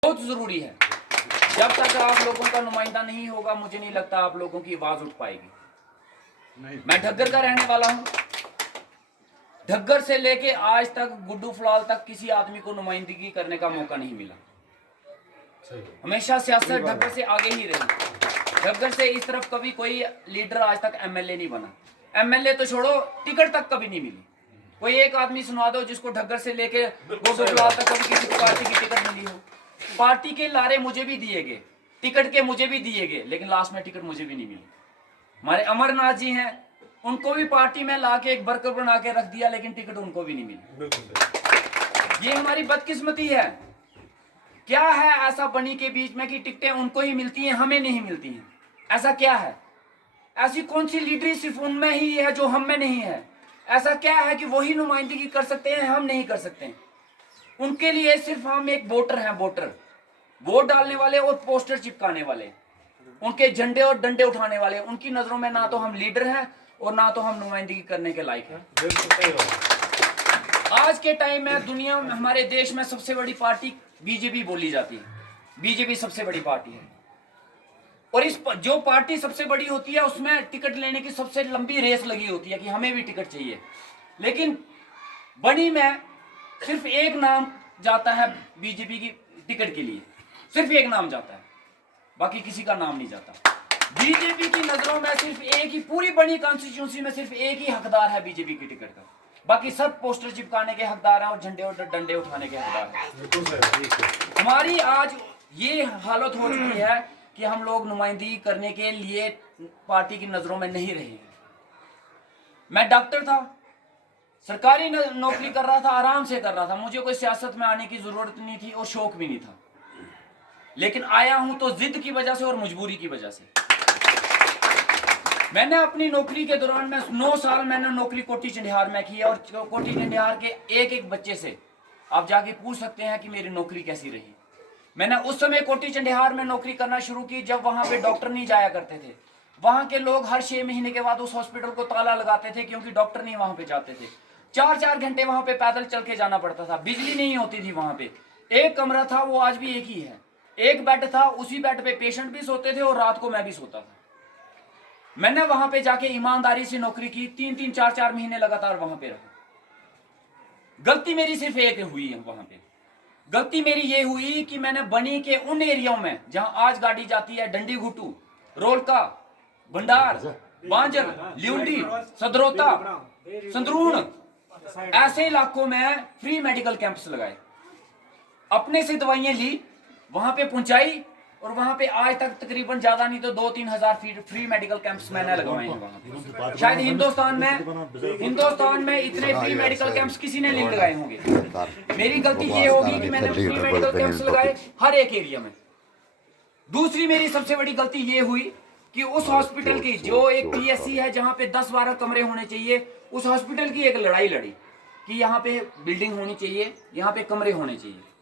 बहुत जरूरी है। जब तक आप लोगों का नुमाइंदा नहीं होगा, मुझे नहीं लगता आप लोगों की आवाज उठ पाएगी। मैं ढग्गर का रहने वाला हूं। ढग्गर से लेके आज तक गुड्डू फलाल तक किसी आदमी को नुमाइंदगी करने का मौका नहीं मिला। हमेशा सियासत ढग्गर से आगे ही रही। ढग्गर से इस तरफ कभी कोई लीडर आज तक एमएलए नहीं बना। एमएलए तो छोड़ो, टिकट तक कभी नहीं मिली। कोई एक आदमी सुना दो जिसको ढग्गर से लेके गुड्डू फलाल तक कभी किसी पार्टी की टिकट मिली हो। पार्टी के लारे मुझे भी दिए गए, टिकट के मुझे भी दिए गए, लेकिन लास्ट में टिकट मुझे भी नहीं मिली। हमारे अमरनाथ जी हैं, उनको भी पार्टी में लाके एक वर्कर बना के रख दिया, लेकिन टिकट उनको भी नहीं मिली। ये हमारी बदकिस्मती है। क्या है ऐसा बनी के बीच में कि टिकटें उनको ही मिलती हैं, हमें नहीं मिलती हैं? ऐसा क्या है? ऐसी कौन सी लीडरी सिर्फ उनमें ही है जो हम में नहीं है? ऐसा क्या है कि वही नुमाइंदगी कर सकते हैं, हम नहीं कर सकते? उनके लिए सिर्फ हम एक वोटर हैं, वोटर, वोट डालने वाले और पोस्टर चिपकाने वाले, उनके झंडे और डंडे उठाने वाले। उनकी नजरों में ना तो हम लीडर हैं और ना तो हम नुमाइंदगी करने के लायक हैं। आज के टाइम में दुनिया में, हमारे देश में सबसे बड़ी पार्टी बीजेपी बोली जाती है। बीजेपी सबसे बड़ी पार्टी है और इस जो पार्टी सबसे बड़ी होती है उसमें टिकट लेने की सबसे लंबी रेस लगी होती है कि हमें भी टिकट चाहिए। लेकिन बनी में सिर्फ एक नाम जाता है बीजेपी की टिकट के लिए, सिर्फ एक नाम जाता है, बाकी किसी का नाम नहीं जाता। बीजेपी की नजरों में सिर्फ एक ही, पूरी बड़ी कॉन्स्टिट्यूंसी में सिर्फ एक ही हकदार है बीजेपी की टिकट का, बाकी सब पोस्टर चिपकाने के हकदार हैं और झंडे और डंडे उठाने के हकदार हैं। हमारी आज ये हालत हो चुकी है कि हम लोग नुमाइंदगी करने के लिए पार्टी की नजरों में नहीं रहे। मैं डॉक्टर था, सरकारी नौकरी कर रहा था, आराम से कर रहा था, मुझे कोई सियासत में आने की जरूरत नहीं थी और शौक भी नहीं था। लेकिन आया हूं तो जिद की वजह से और मजबूरी की वजह से। मैंने अपनी नौकरी के दौरान में 9 साल मैंने नौकरी कोठी चंडियार में की है और कोठी चंडियार के एक एक बच्चे से आप जाके पूछ सकते हैं कि मेरी नौकरी कैसी रही। मैंने उस समय कोठी चंडियार में नौकरी करना शुरू की जब वहां पे डॉक्टर नहीं जाया करते थे। वहां के लोग हर 6 महीने के बाद उस हॉस्पिटल को ताला लगाते थे क्योंकि डॉक्टर नहीं वहां पे जाते थे। 4-4 घंटे वहां पे पैदल चल के जाना पड़ता था। बिजली नहीं होती थी वहां पे। एक कमरा था, वो आज भी एक ही है। एक बेड था, उसी बेड पे पेशेंट भी सोते थे और रात को मैं भी सोता था। मैंने वहां पे जाके ईमानदारी से नौकरी की, 3-3, 4-4 महीने लगातार वहां पे रहा। गलती मेरी सिर्फ एक हुई है वहां पे। गलती मेरी ये हुई कि मैंने बनी के उन एरिया में जहां आज गाड़ी जाती है, डंडी घुटू, रोलका, भंडार, बांजर, ल्यूंडी, सदरोता, संदरून, ऐसे इलाकों में फ्री मेडिकल कैंप्स लगाए। अपने से दवाइयां ली, वहां पे पहुंचाई और वहां पे आज तक तकरीबन ज्यादा नहीं तो 2-3 हजार फ्री मेडिकल कैंप्स मैंने लगवाए हैं वहां पे। शायद हिंदुस्तान में इतने फ्री मेडिकल कैंप्स किसी ने नहीं लगाए होंगे। मेरी गलती ये होगी कि मैंने फ्री मेडिकल कैंप्स लगाए हर एक एरिया में। दूसरी मेरी सबसे बड़ी गलती ये हुई कि उस हॉस्पिटल की जो एक पीएससी है जहां पे 10-12 कमरे होने चाहिए, उस हॉस्पिटल की एक लड़ाई लड़ी कि यहाँ पे बिल्डिंग होनी चाहिए, यहाँ पे कमरे होने चाहिए।